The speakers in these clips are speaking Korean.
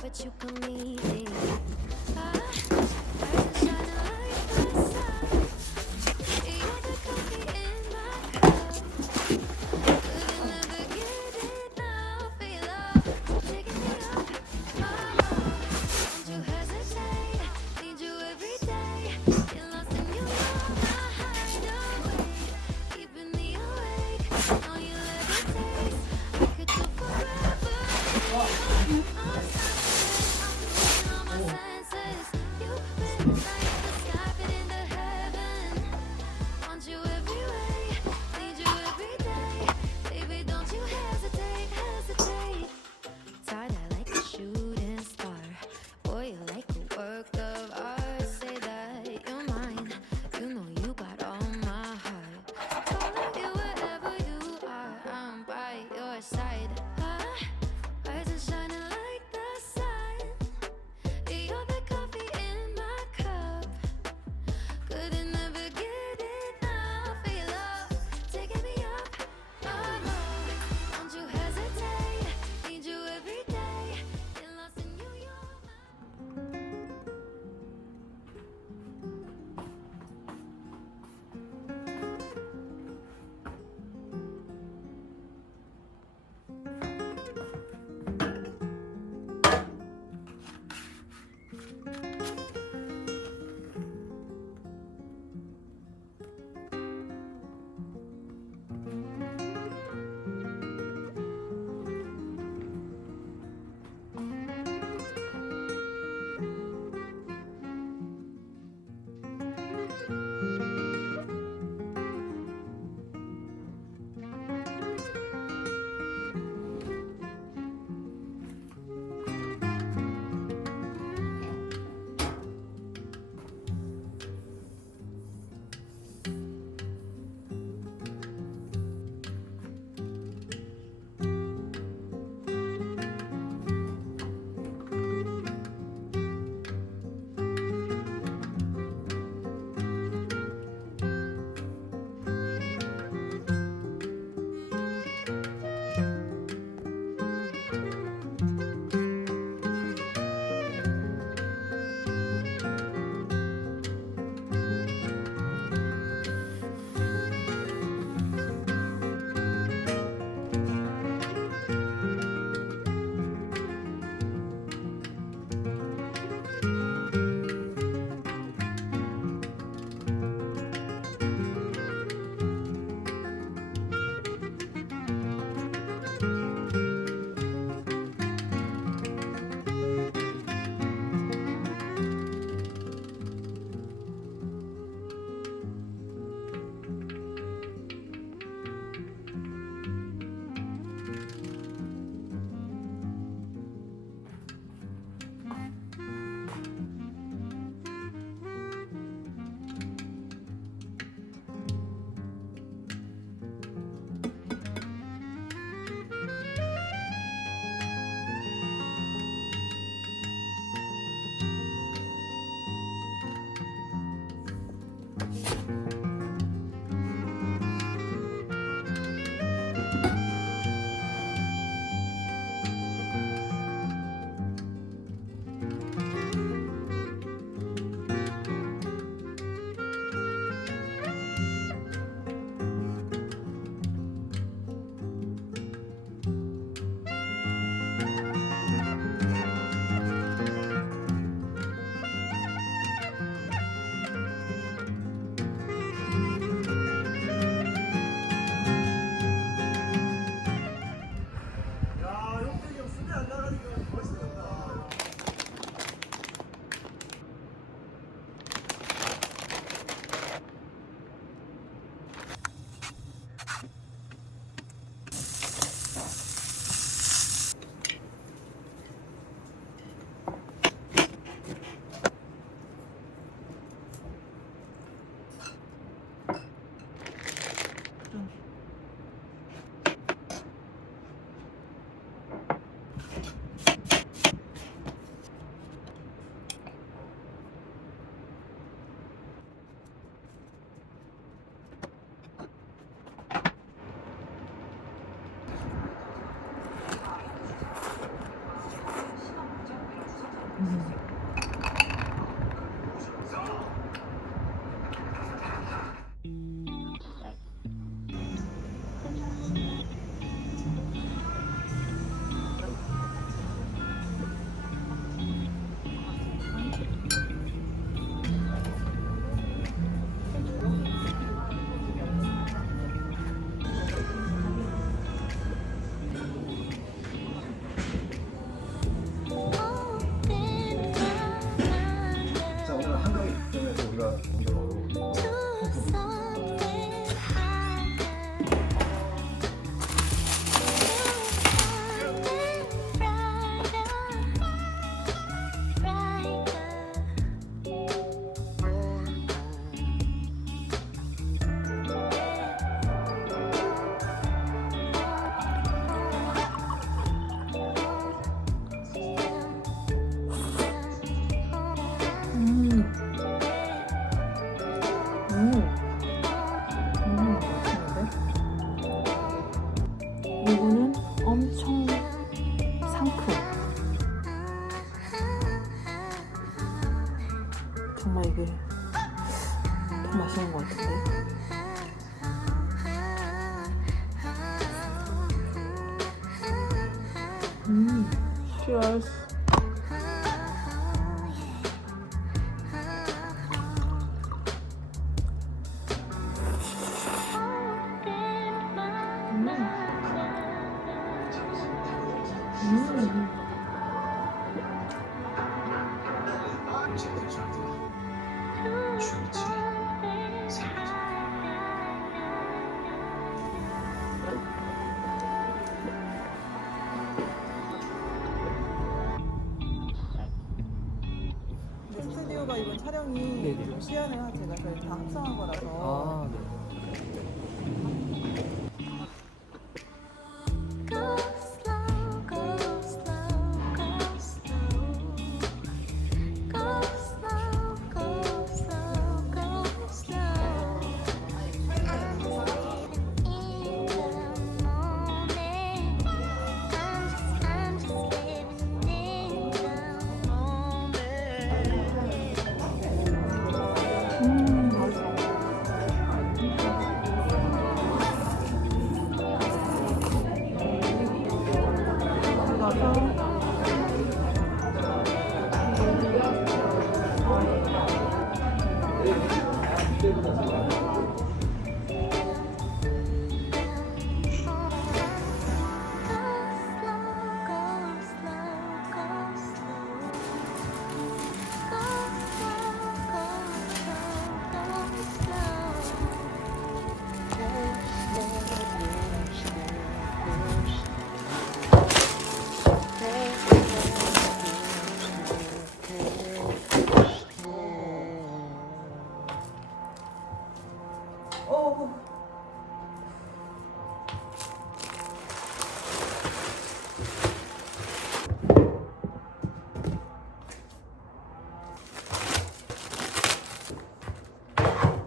But you come meet me. Stars are shining like the sun. You're the coffee in my cup. Couldn't never get enough of your love. Taking me up, don't you hesitate. Need you every day. Get lost in your love, my hideaway. Keeping me awake. Know you levitate. I could do forever. You're 자, 오늘 한강에 입점해서 우리가 공격으로 이거는 엄청 상큼. 정말 이게 더 맛있는 것 같은데. Cheers. 스튜디오가 이번 촬영이 네네. 좀 시연을 제가 저희 다 합성한 거라서 아, 네. Go slow, go slow, go slow. Go slow, go slow, go slow. In the moment, I'm just living in the moment.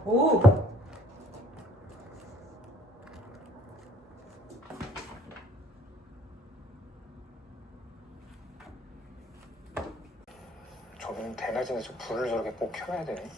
오! 저기는 대낮인데 저 불을 저렇게 꼭 켜야 되네.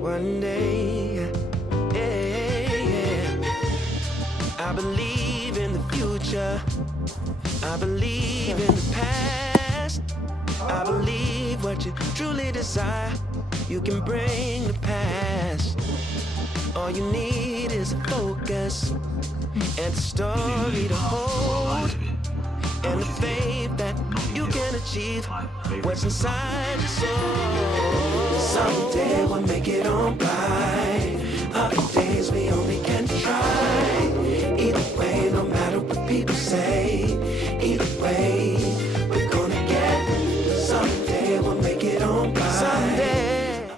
One day, yeah. I believe in the future. I believe in the past. I believe what you truly desire, you can bring the past. All you need is a focus and a story to hold, and the faith that you can achieve what's inside your soul. Someday we'll make it on by.